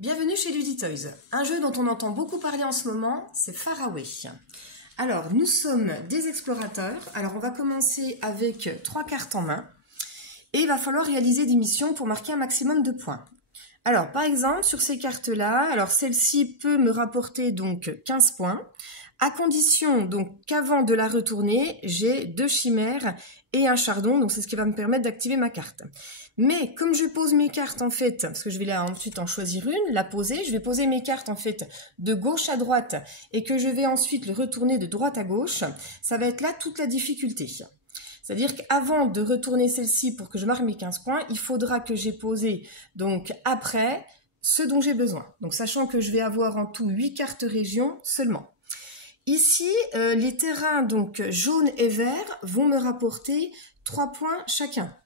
Bienvenue chez Luditoys. Un jeu dont on entend beaucoup parler en ce moment, c'est Faraway. Alors, nous sommes des explorateurs. Alors, on va commencer avec 3 cartes en main. Et il va falloir réaliser des missions pour marquer un maximum de points. Alors, par exemple, sur ces cartes-là, alors celle-ci peut me rapporter donc 15 points, à condition donc qu'avant de la retourner, j'ai 2 chimères et un chardon, donc c'est ce qui va me permettre d'activer ma carte. Mais comme je pose mes cartes en fait, parce que je vais là ensuite en choisir une, la poser, je vais poser mes cartes en fait de gauche à droite et que je vais ensuite le retourner de droite à gauche, ça va être là toute la difficulté. C'est-à-dire qu'avant de retourner celle-ci pour que je marque mes 15 points, il faudra que j'ai posé donc après ce dont j'ai besoin. Donc sachant que je vais avoir en tout 8 cartes régions seulement. Ici, les terrains donc jaune et vert vont me rapporter 3 points chacun.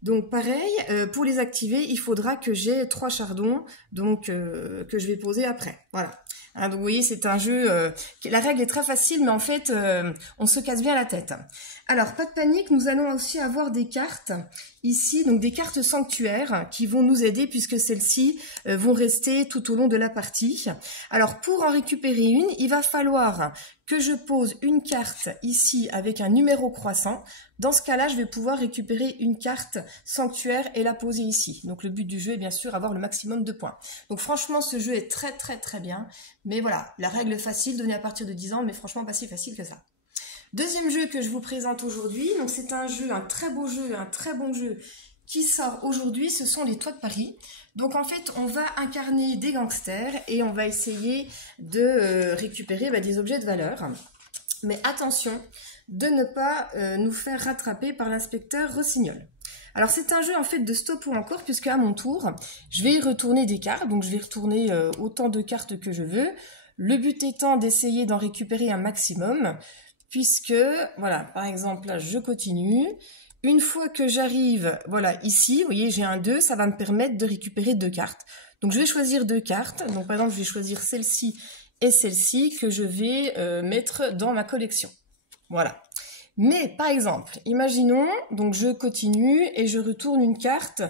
Donc pareil, pour les activer, il faudra que j'ai 3 chardons donc, que je vais poser après. Voilà. Hein, donc vous voyez, c'est un jeu, la règle est très facile, mais en fait, on se casse bien la tête. Alors, pas de panique, nous allons aussi avoir des cartes ici, donc des cartes sanctuaires qui vont nous aider puisque celles-ci vont rester tout au long de la partie. Alors, pour en récupérer une, il va falloir que je pose une carte ici avec un numéro croissant. Dans ce cas-là, je vais pouvoir récupérer une carte sanctuaire et la poser ici. Donc, le but du jeu est bien sûr avoir le maximum de points. Donc, franchement, ce jeu est très bien. Mais voilà, la règle est facile, donnée à partir de 10 ans, mais franchement pas si facile que ça. Deuxième jeu que je vous présente aujourd'hui, donc c'est un jeu, un très beau jeu, un très bon jeu qui sort aujourd'hui, ce sont les Toits de Paris. Donc en fait, on va incarner des gangsters et on va essayer de récupérer des objets de valeur. Mais attention de ne pas nous faire rattraper par l'inspecteur Rossignol. Alors c'est un jeu en fait de stop ou encore, puisque à mon tour, je vais y retourner des cartes, donc je vais retourner autant de cartes que je veux. Le but étant d'essayer d'en récupérer un maximum, puisque, voilà, par exemple, là, je continue. Une fois que j'arrive, voilà, ici, vous voyez, j'ai un 2, ça va me permettre de récupérer 2 cartes. Donc je vais choisir 2 cartes, donc par exemple, je vais choisir celle-ci et celle-ci que je vais mettre dans ma collection. Voilà. Mais, par exemple, imaginons, donc je continue et je retourne une carte,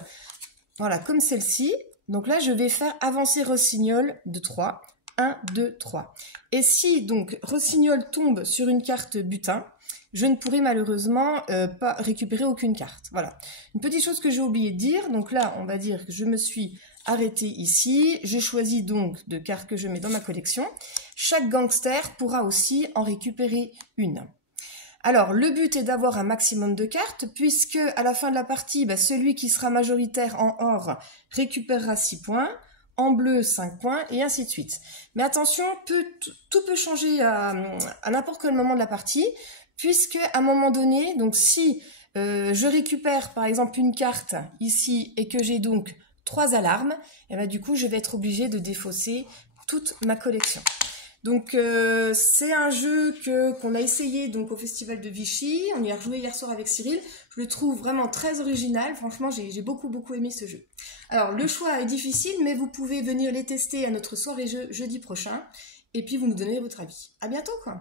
voilà, comme celle-ci. Donc là, je vais faire avancer Rossignol de 3. 1, 2, 3. Et si, donc, Rossignol tombe sur une carte butin, je ne pourrai malheureusement pas récupérer aucune carte. Voilà. Une petite chose que j'ai oublié de dire, donc là, on va dire que je me suis arrêtée ici. J'ai choisi donc 2 cartes que je mets dans ma collection. Chaque gangster pourra aussi en récupérer une. Alors, le but est d'avoir un maximum de cartes, puisque à la fin de la partie, celui qui sera majoritaire en or récupérera 6 points, en bleu 5 points, et ainsi de suite. Mais attention, tout peut changer à n'importe quel moment de la partie, puisque à un moment donné, donc si je récupère par exemple une carte ici, et que j'ai donc 3 alarmes, et du coup je vais être obligée de défausser toute ma collection. Donc c'est un jeu qu'on a essayé donc au Festival de Vichy, on y a rejoué hier soir avec Cyril, je le trouve vraiment très original, franchement j'ai beaucoup aimé ce jeu. Alors le choix est difficile, mais vous pouvez venir les tester à notre soirée jeu jeudi prochain, et puis vous nous donnez votre avis. À bientôt quoi.